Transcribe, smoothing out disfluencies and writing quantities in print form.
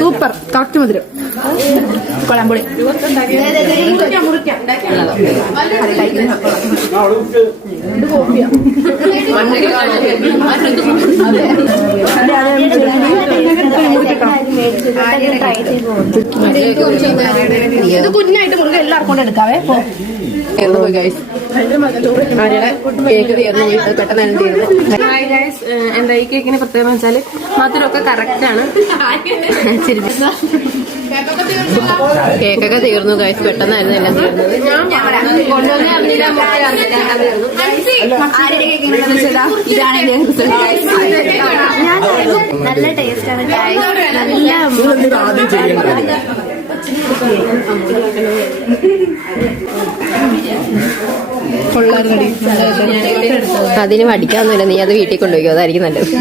Super correct മധുരം കൊളാമ്പൊളി ഇത് കുഞ്ഞായിട്ട് മുറുകെ എല്ലാവർക്കും കൊണ്ട് എടുക്കാവേ. എന്താ ഈ കേക്കിന് പ്രത്യേകത വെച്ചാല് മധുരമൊക്കെ കറക്റ്റ് ആണ്. കേക്കൊക്കെ തീർന്നു ഗൈസ്, പെട്ടെന്നായിരുന്നു എല്ലാം തീർന്നത്. നല്ല ടേസ്റ്റ് ആണ്, നല്ല അതിന് മടിക്കാവുന്നില്ല, നീ അത് വീട്ടിൽ കൊണ്ടുപോയിക്കോ, അതായിരിക്കും നല്ലത്.